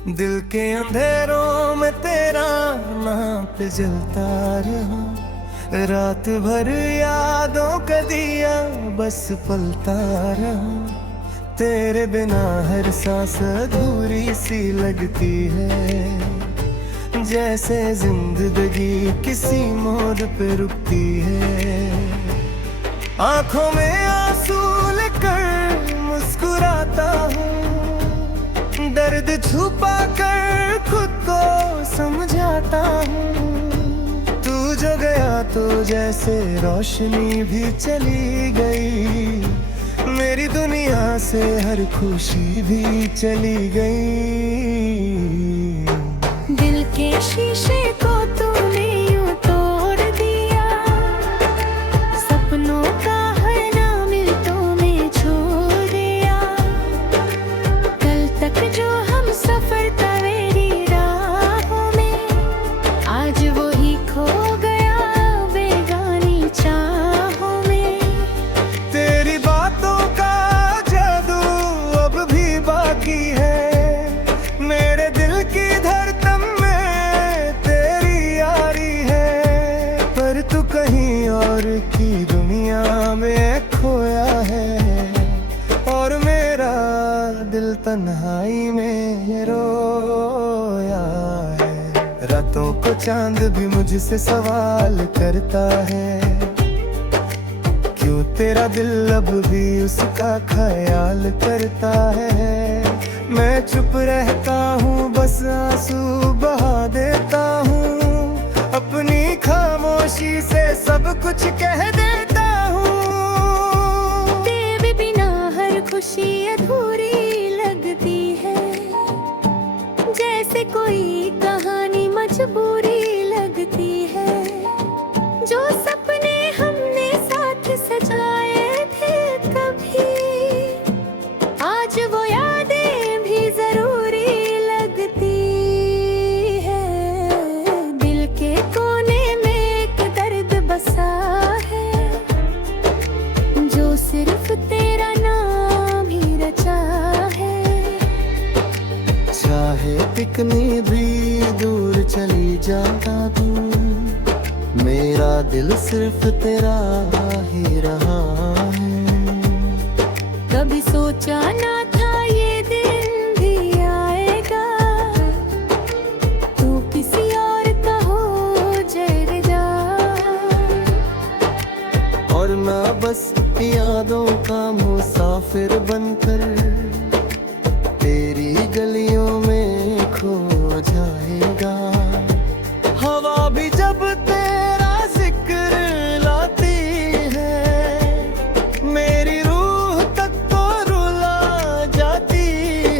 दिल के अंधेरों में तेरा नाम पे जलता रहा, रात भर यादों का दिया बस पलता रहा। तेरे बिना हर सांस अधूरी सी लगती है, जैसे जिंदगी किसी मोड़ पे रुकती है। आंखों में आंसू लेकर मुस्कुराता हूँ, दर्द छुपा कर खुद को समझाता हूँ। तू जो गया तो जैसे रोशनी भी चली गई, मेरी दुनिया से हर खुशी भी चली गई। दिल के शीशे को तूने यूं तोड़ दिया, सपनों का हर नामिल तूने छोड़ दिया। कल तक जो हम सफर था मेरी राहों में, आज वो ही खो गया बेगानी चाहों में। तेरी बातों का जादू अब भी बाकी है, मेरे दिल की धड़कन में तेरी यारी है। पर तू कहीं और की दुनिया में खोया है, और मेरा दिल तन्हाई में रोया है। रातों को चांद भी मुझसे सवाल करता है, क्यों तेरा दिल अब भी उसका ख्याल करता है। मैं चुप रहता हूँ, बस आंसू बहा देता हूँ, अपनी खामोशी से सब कुछ कह देता हूँ। तेरे बिना हर खुशी अधूरी लगती है, जैसे कोई कहानी मजबूरी लगती है। जो सपने हमने साथ सजाए थे कभी, आज वो यादें भी जरूरी लगती है। दिल के कोने में एक दर्द बसा है, जो सिर्फ तेरा नाम ही रचा है। चाहे कितनी भी दूर चली जाता तू, मेरा दिल सिर्फ तेरा ही रहा है। कभी सोचा ना था ये दिन भी आएगा, तू किसी और का हो जाएगा। और मैं बस यादों का मुसाफिर बनकर तेरी गलियों में खो जाएगा। हवा भी जब तेरा जिक्र लाती है, मेरी रूह तक तो रुला जाती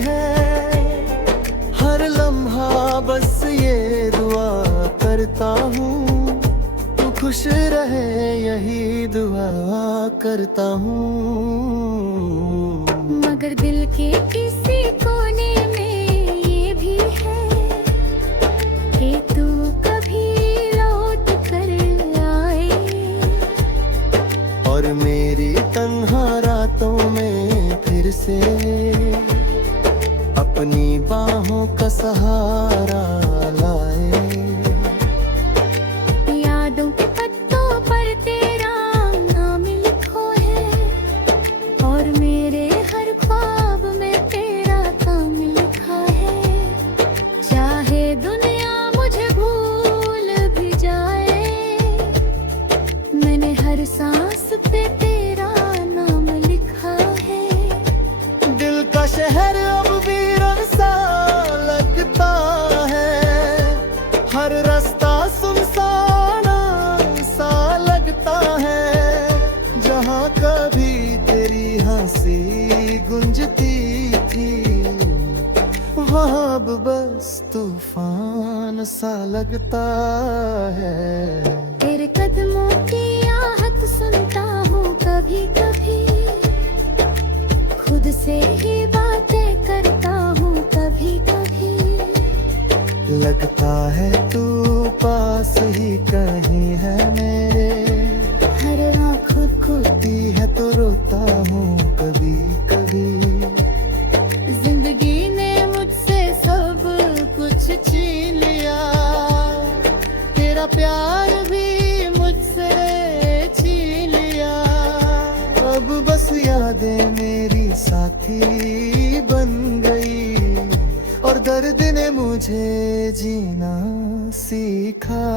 है। हर लम्हा बस ये दुआ करता हूँ, तू खुश रहे यही दुआ करता हूँ। मगर दिल के किसी कोने में ये भी है कि तू कभी लौट कर आए। और मेरी तन्हा रातों में फिर से अपनी बाहों का सहारा लाए। यादों के पत्तों पर तेरा नाम लिखो है, और मेरे हर ख्वाब में तेरा काम लिखा है। चाहे दुनिया मुझे भूल भी जाए, मैंने हर सांस पे तेरा नाम लिखा है। दिल का शहर अब वीरान सा लगता है, हर रास्ता सुनसान सा लगता है। जहाँ कभी तेरी हंसी गुंजती थी, वहाँ अब बस तूफान सा लगता है। तेरे कदमों की आहट सुनता हूँ कभी कभी, खुद से ही बातें करता हूँ कभी कभी। लगता है तू पास ही कहीं है मेरे, हर आँख खुलती है तो रोता हूँ कभी कभी। जिंदगी ने मुझसे सब यादें मेरी साथी बन गई, और दर्द ने मुझे जीना सिखा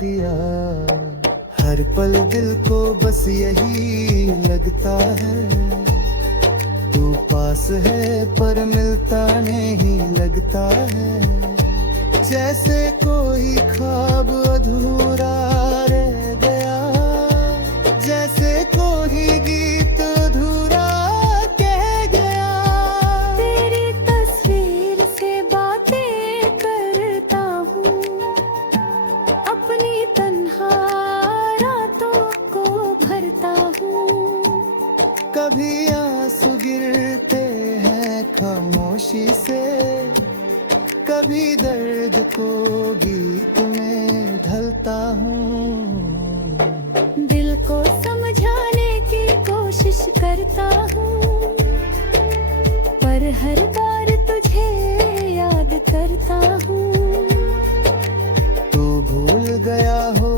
दिया। हर पल दिल को बस यही लगता है, तू पास है पर मिलता नहीं लगता है। जैसे कोई ख्वाब अधूरा रह गया, जैसे कोई गीत अधूरा कह गया। तेरी तस्वीर से बातें करता हूँ, अपनी तन्हा रातों को भरता हूँ। कभी आंसू गिरते हैं खामोशी से, कभी दर्द को गीत में ढलता हूँ। दिल को समझाने की कोशिश करता हूँ, पर हर बार तुझे याद करता हूँ। तू भूल गया हो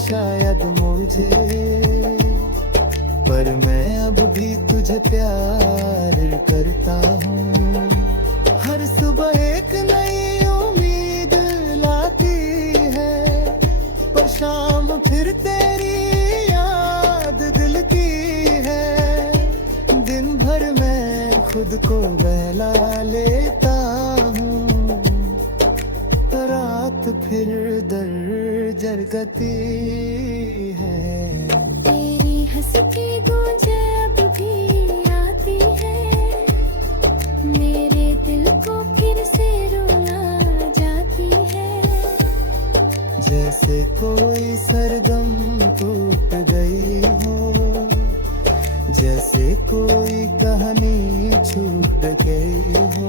शायद मुझे, पर मैं अब भी तुझे प्यार करता हूँ। हर सुबह एक नई उम्मीद लाती है, पर शाम फिर तेरी याद दिल की है। दिन भर मैं खुद को बहला लेता हूँ, रात फिर दर जरगती है। तेरी हंसी की गूंज अब भी आती है, मेरे दिल को फिर से रुला जाती है। जैसे कोई सरगम टूट गई हो, जैसे कोई कहानी छूट गई हो।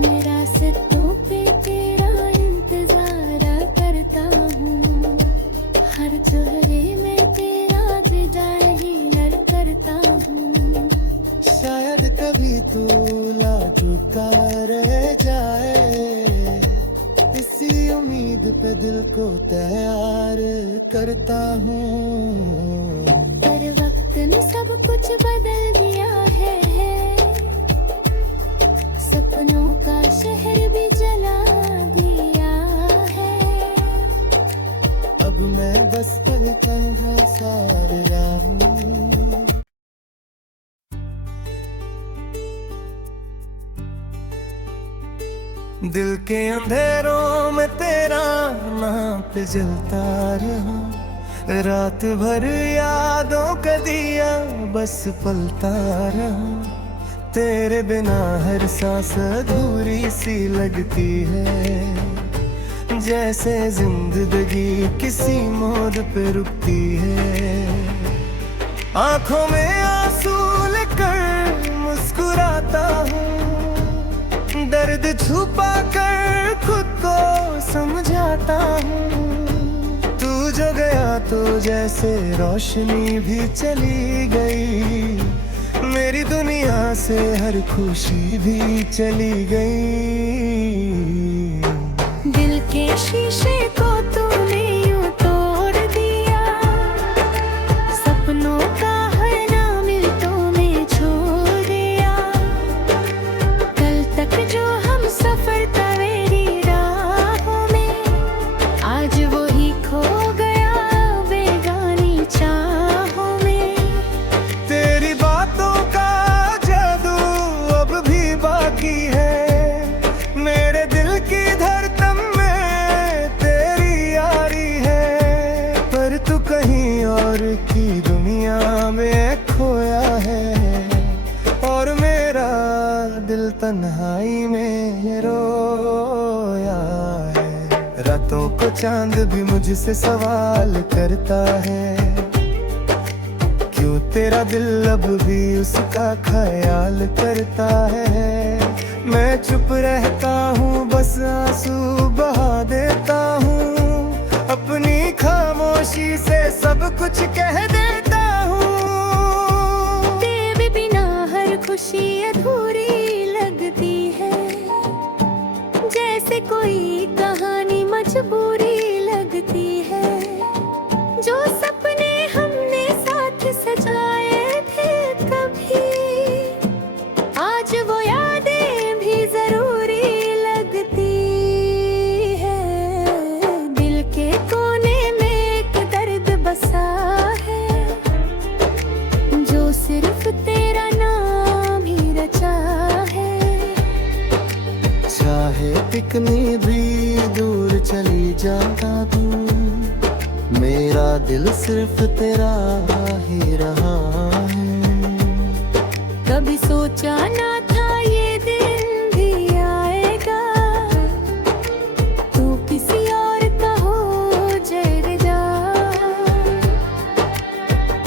मैं रास्तों पे तेरा इंतजार करता हूँ, हर चेहरे में तेरा डिजाइन करता हूँ। शायद कभी तू लाचुका रह जाए, इसी उम्मीद पे दिल को तैयार करता हूँ। पर वक्त ने सब कुछ बदल दिया है, सपनों का शहर भी जला दिया है। अब मैं बस पल तन्हा सा हूँ। दिल के अंधेरों में तेरा नाम पे जलता रहा, रात भर यादों का दिया बस पलता रहा। तेरे बिना हर सांस अधूरी सी लगती है, जैसे जिंदगी किसी मोड़ पे रुकती है। आंखों में आंसू लेकर मुस्कुराता हूँ, दर्द छुपा कर खुद को समझाता हूँ। तू जो गया तो जैसे रोशनी भी चली गई, मेरी दुनिया से हर खुशी भी चली गई। दिल के शीशे को तूने यूं तोड़ दिया, सपनों का हर नाम मिनटों में छोड़ दिया। कल तक जो हम सफर था मेरी राहों में, आज वो ही खो गया बेगानी चाहों में। तेरी बातों का जादू अब भी बाकी है, मेरे दिल की धड़कन में तेरी यारी है। पर तू कहीं और की दुनिया में खोया है, और मेरा दिल तन्हाई में रोया है। रातों को चांद भी मुझसे सवाल करता है, क्यों तेरा दिल अब भी उसका ख्याल करता है। मैं चुप रहता हूँ बस आंसू बहा देता हूँ, अपनी खामोशी से सब कुछ कह देता हूँ। तेरे बिना हर खुशी अधूरी लगती है, जैसे कोई कहानी मजबूरी लगती है। जो सपने हमने साथ सजाए थे कितनी भी दूर चली जाता तू, मेरा दिल सिर्फ तेरा ही रहा है। कभी सोचा ना था ये दिन भी आएगा, तू किसी और का हो जाएगा।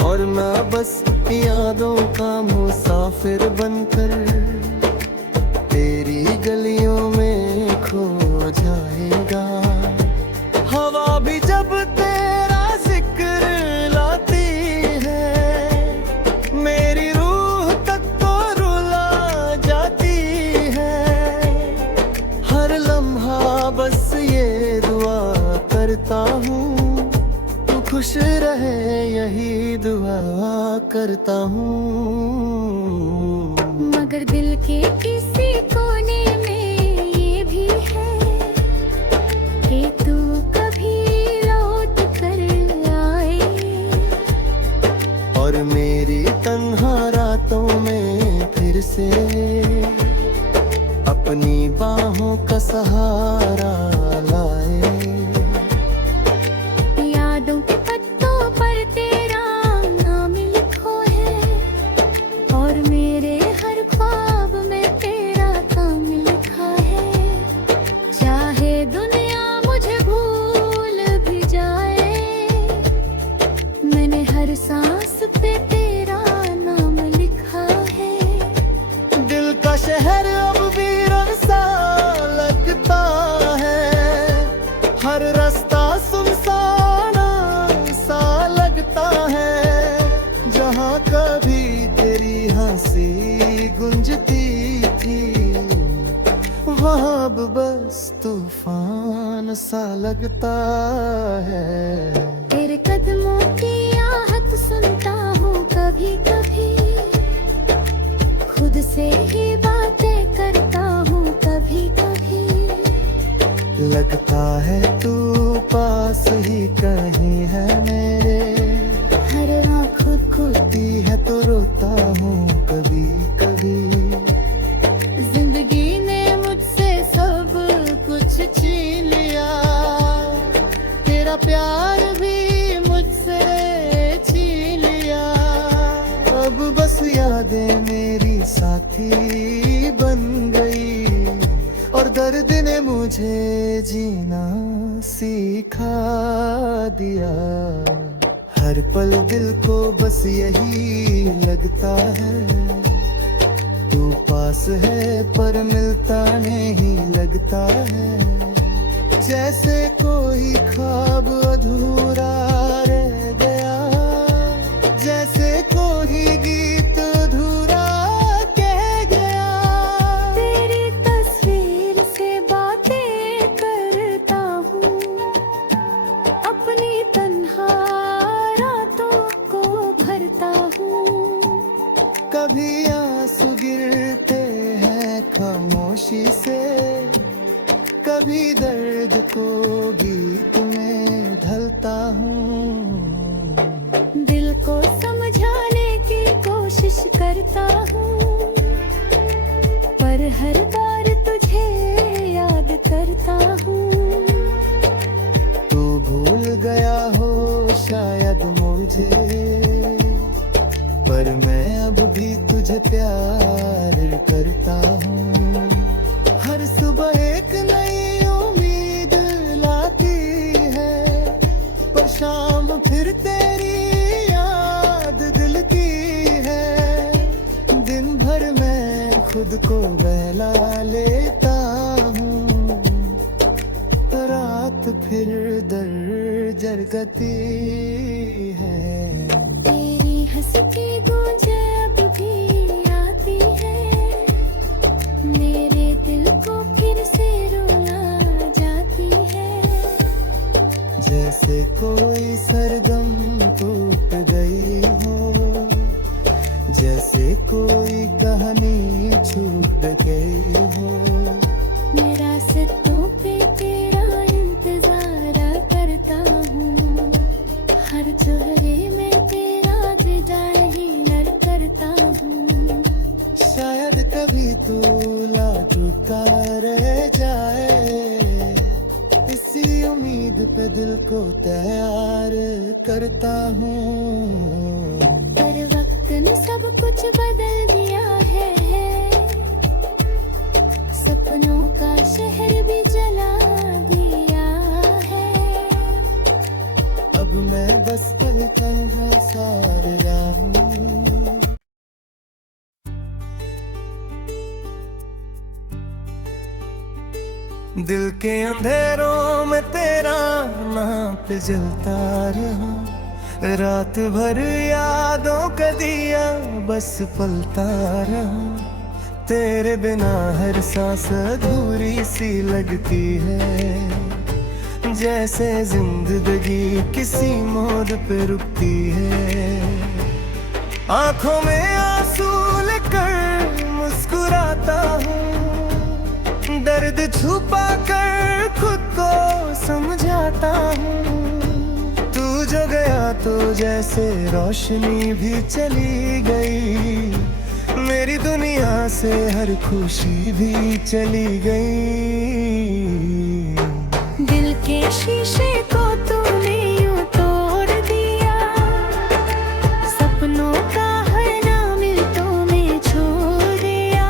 और मैं बस यादों का मुसाफिर बनकर तेरी गलियों में खो जाएगा। हवा भी जब तेरा जिक्र लाती है, मेरी रूह तक तो रुला जाती है। हर लम्हा बस ये दुआ करता हूँ, तू खुश रहे यही दुआ करता हूँ। मगर दिल के किसी कोने में ये भी है कि तू कभी लौट कर आए। और मेरी तन्हा रातों में फिर से अपनी बाहों का सहारा लाए। यादों के पत्तों पर तेरा नाम लिखो है, और मेरे हर ख्वाब में तेरा काम लिखा है। चाहे दुनिया मुझे भूल भी जाए, मैंने हर सांस पे तेरा नाम लिखा है। दिल का शहर अब वीरन सा लगता है, हर रास्ता सुनसाना सा लगता है। जहाँ कभी तेरी हंसी गुंजती थी, वहाँ अब बस तूफान सा लगता है। तेरे कदमों की आहट सुनता हूँ कभी कभी, खुद से ही बातें करता हूँ कभी कभी। लगता है तू पास ही कहीं है मेरे, हर आँख खुलती है तो रोता हूँ कभी कभी। जिंदगी ने मुझसे सब कुछ छीन लिया, तेरा प्यार भी मुझसे छीन लिया। अब बस यादें मेरी साथी बन गई, और दर्द ने मुझे जीना सिखा दिया। हर पल दिल को बस यही लगता है, तू पास है पर मिलता नहीं लगता है। जैसे कोई ख्वाब अधूरा रह गया, जैसे कोई गीत अधूरा कह गया। तेरी तस्वीर से बातें करता हूँ, अपनी तन्हा रातों को भरता हूँ। कभी आंसू गिरते हैं खामोशी से, कभी दर्द को गीत में ढलता हूँ। दिल को समझाने की कोशिश करता हूँ, पर हर बार तुझे याद करता हूँ। तू भूल गया हो शायद मुझे, पर मैं अब भी तुझे प्यार करता हूँ। हर सुबह एक नई उम्मीद लाती है, पर शाम फिर तेरी याद दिल की है। दिन भर मैं खुद को बहला लेता हूँ, रात फिर दर जरगती है। तेरी हंसी की गूंज अब भी आती है, मेरे दिल को फिर से रुला जाती है। जैसे कोई सरगम टूट गई हो, जैसे कोई कहानी छूट गई हो। मेरा रास्तों पे तेरा इंतजार करता हूँ, हर चेहरे में तेरा डिजाइन करता हूँ। शायद कभी तू लाजुका रह जाए, दिल को तैयार करता हूँ। पर वक्त ने सब कुछ बदल दिया है, सपनों का शहर भी जला दिया है। अब मैं बस पल तन्हा सा रहा हूँ। दिल के अंधेरों में तेरा नाम पे जलता रहा, रात भर यादों का दिया बस पलता रहा। तेरे बिना हर सांस अधूरी सी लगती है, जैसे जिंदगी किसी मोड़ पे रुकती है। आंखों में आंसू लेकर मुस्कुराता हूँ, दर्द छुपा कर खुद को समझाता हूँ। तू जो गया तो जैसे रोशनी भी चली गई, मेरी दुनिया से हर खुशी भी चली गई। दिल के शीशे को तूने यूं तोड़ दिया, सपनों का हर नाम तो में छोड़ दिया।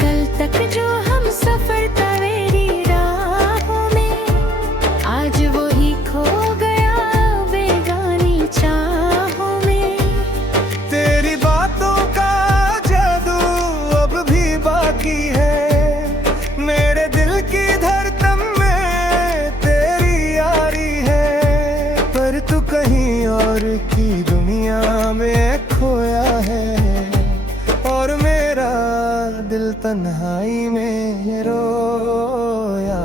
कल तक जो हम सफर था मेरी राहों में, आज वो ही खो गया बेगानी चाहों में। तेरी बातों का जादू अब भी बाकी है, मेरे दिल की धड़कन में तेरी यारी है। पर तू कहीं और की दुनिया में खोया है, और मेरा दिल तन्हाई में रोया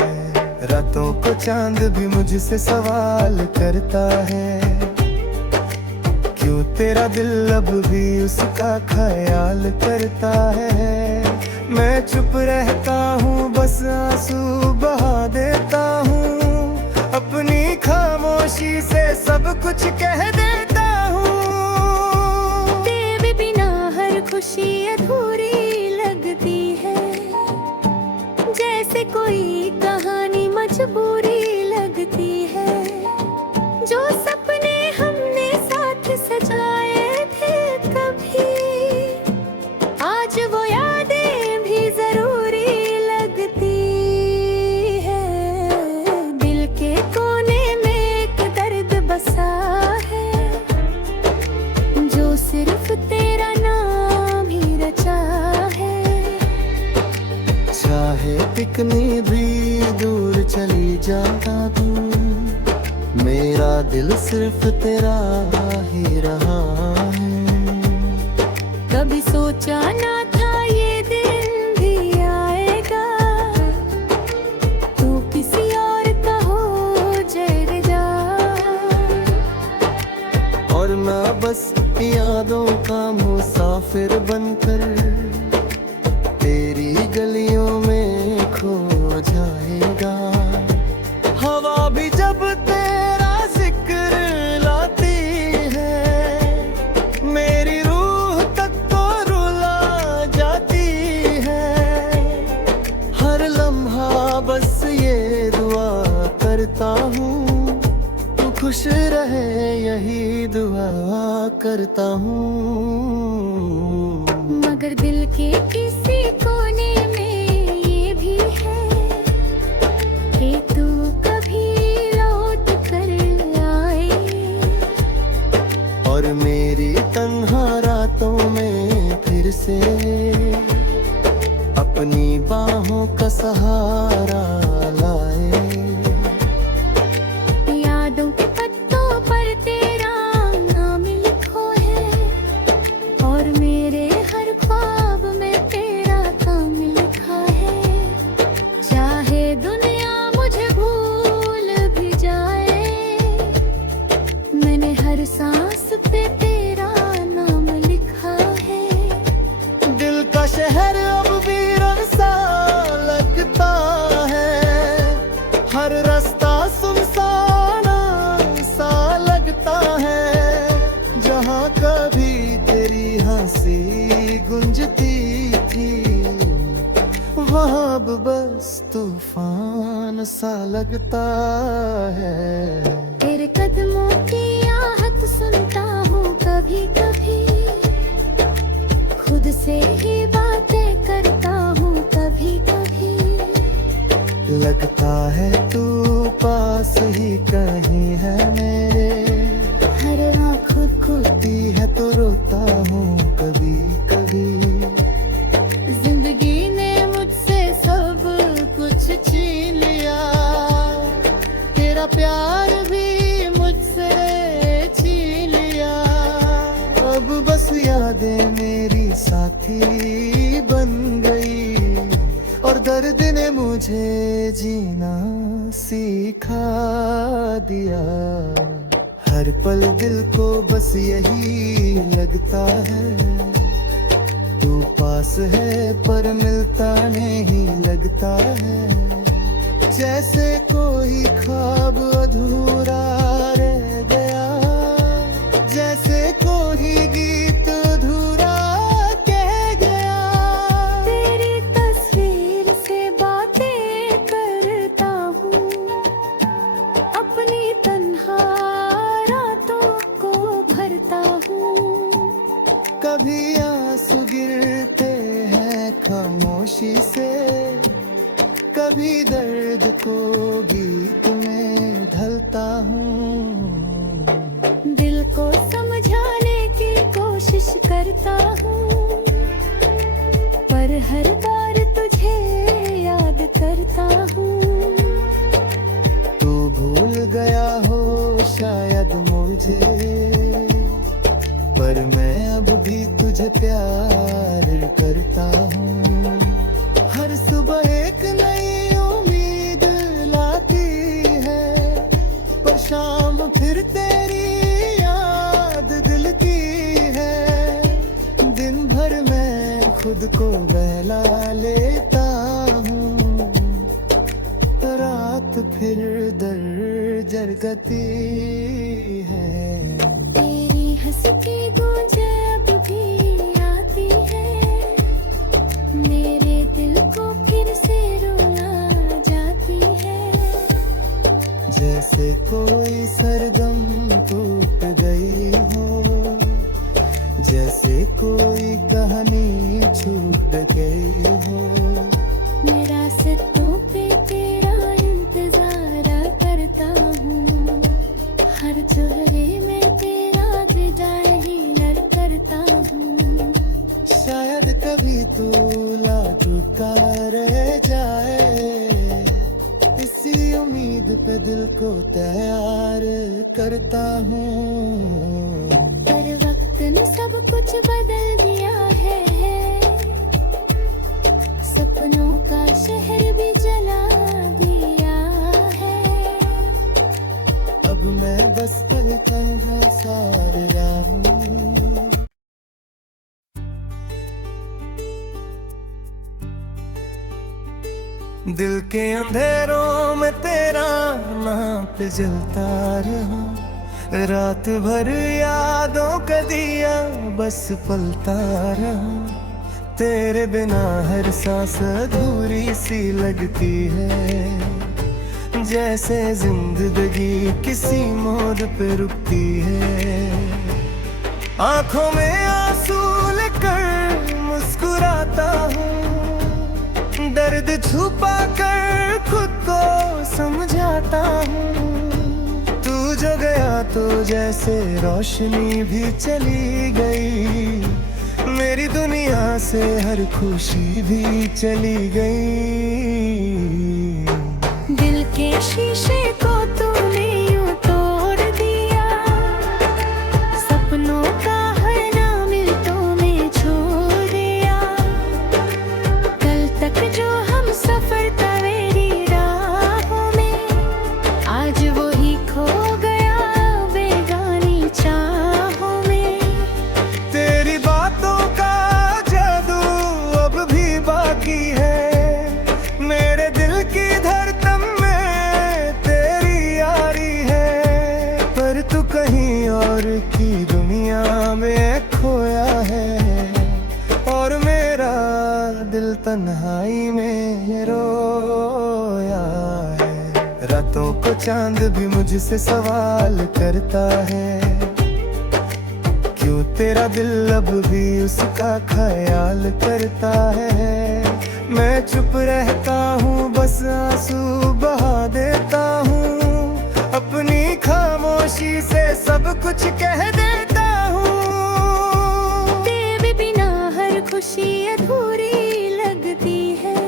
है। रातों को चांद भी मुझसे सवाल करता है, क्यों तेरा दिल अब भी उसका ख्याल करता है। मैं चुप रहता हूँ, बस आंसू बहा देता हूँ, अपनी खामोशी से सब कुछ कह देता हूँ। तेरे बिना हर खुशी अधूरी लगती है, जैसे कोई कहानी मजबूरी लगती है। जो सपने हमने साथ सजाए थे कभी, आज वो यादें भी जरूरी लगती है। दिल के कोने में एक दर्द बसा है, जो सिर्फ तेरा नाम ही रचा है। चाहे कितनी भी दूर चली जाता तू, मेरा दिल सिर्फ तेरा ही रहा है। कभी सोचा ना था ये दिन भी आएगा, तू किसी और का हो जाएगा। और मैं बस यादों का मुसाफिर बनकर तेरी गलियों में खो जाएगा। हवा भी जब तेरा जिक्र लाती है, मेरी रूह तक तो रुला जाती है। हर लम्हा बस ये दुआ करता हूँ, तू खुश रहे यही दुआ करता हूँ। मगर दिल के किसी कोने में ये भी है कि तू कभी लौट कर आए। और मेरी तन्हा रातों में फिर से अपनी बाहों का सहारा लाए। यादों के पत्तों पर तेरा नाम लिखो है, और मेरे हर ख्वाब में तेरा काम लिखा है। चाहे दुनिया मुझे भूल भी जाए, मैंने हर सांस पे तेरा नाम लिखा है। दिल का शहर अब वीरन सा लगता है, हर रास्ता सुनसाना सा लगता है। जहाँ कभी तेरी हंसी गूंजती थी, वहाँ अब बस तूफान आसमान सा लगता है। तेरे कदमों की आहट सुनता हूँ कभी कभी, खुद से ही बातें करता हूँ कभी कभी। लगता है तू पास ही कहीं है मेरे, हर आँख खुलती है तो रोता हूँ कभी कभी। जिंदगी ने मुझसे सब कुछ छीन लिया, तेरा प्यार भी मुझसे छीन लिया। अब बस यादें मेरी साथी बन गई, और दर्द ने मुझे जीना सिखा दिया। हर पल दिल को बस यही लगता है, तू पास है पर मिलता नहीं लगता है। जैसे कोई ख्वाब अधूरा रह गया, जैसे कोई गीत अधूरा कह गया। तेरी तस्वीर से बातें करता हूँ, अपनी तन्हा रातों को भरता हूँ। कभी आंसू गिरते हैं खामोशी से, कभी दर्द को गीत में ढलता हूँ। दिल को समझाने की कोशिश करता हूँ, पर हर बार तुझे याद करता हूँ। तू भूल गया हो शायद मुझे, पर मैं अब भी तुझे प्यार करता हूँ। हर सुबह एक नई उम्मीद लाती है, पर शाम फिर तेरी याद दिल की है। दिन भर मैं खुद को बहला लेता हूँ, रात फिर दर्जर गती है। तेरी हंसी की गूंज अब भी आती है, मेरे दिल को फिर से रुला जाती है। जैसे कोई सरगम टूट गई हो, जैसे कोई कहानी छूट गई हो। मेरा रास्तों पे तेरा इंतजार करता हूँ, हर चेहरे में तेरा डिजाइन करता हूँ। शायद कभी तू लाचुका रह जाए, इसी उम्मीद पे दिल को तैयार करता हूँ। पर वक्त ने सब कुछ बदल दिया है, सपनों का शहर भी जला दिया है। अब मैं बस तन्हा सा रहा हूँ। दिल के अंधेरों में तेरा नाम पे जलता रहा, रात भर यादों का दिया बस पलता रहा। तेरे बिना हर सांस अधूरी सी लगती है, जैसे जिंदगी किसी मोड़ पे रुकती है। आंखों में आंसू लेकर मुस्कुराता हूँ, दर्द छुपा कर खुद को समझाता हूँ। तू जो गया तो जैसे रोशनी भी चली गई, मेरी दुनिया से हर खुशी भी चली गई। दिल के शीशे को तूने यूं तोड़ दिया, सपनों का हर नाम तो में छोड़ दिया। कल तक जो हम सफर था मेरी राहों में, आज वो ही खो गया बेगानी चाहों में। तेरी बातों का जादू अब भी बाकी है, मेरे दिल की धड़कन में तेरी यारी है। पर तू कहीं और की दुनिया में खोया है, और मेरा दिल तन्हाई में रोया चांद भी मुझसे सवाल करता है, क्यों तेरा दिल अब भी उसका ख्याल करता है। मैं चुप रहता हूँ, बस आंसू बहा देता हूँ, अपनी खामोशी से सब कुछ कह देता हूँ। तेरे बिना हर खुशी अधूरी लगती है,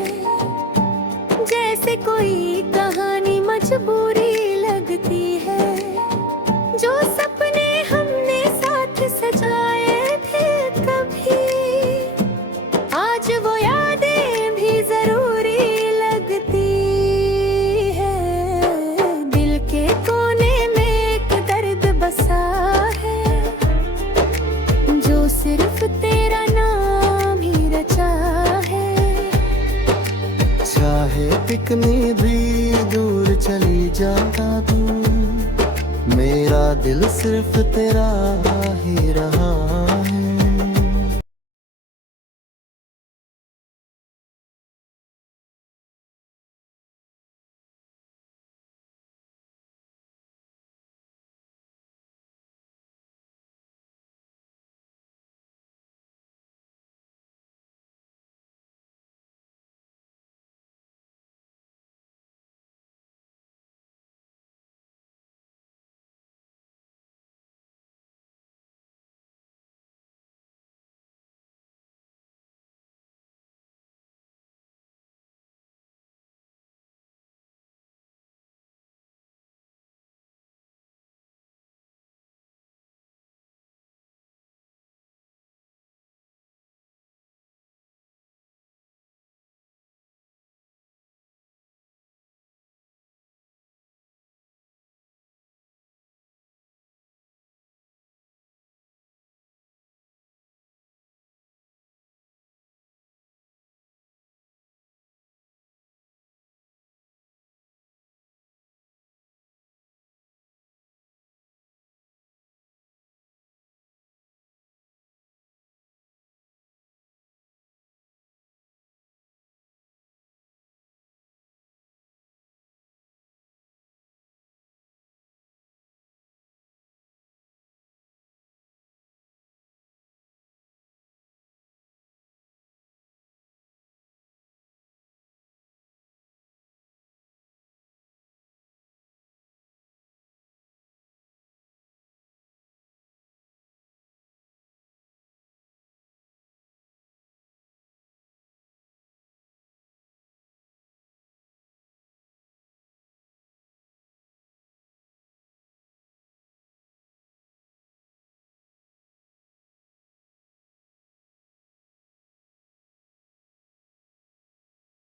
जैसे कोई कहानी मजबूरी लगती है। जो सपने हमने साथ सजाए थे कभी, आज वो यादें भी जरूरी लगती है। दिल के कोने में एक दर्द बसा है, जो सिर्फ तेरा नाम ही रचा है। चाहे कितनी भी दूर चली जाता तू, मेरा दिल सिर्फ तेरा ही रहा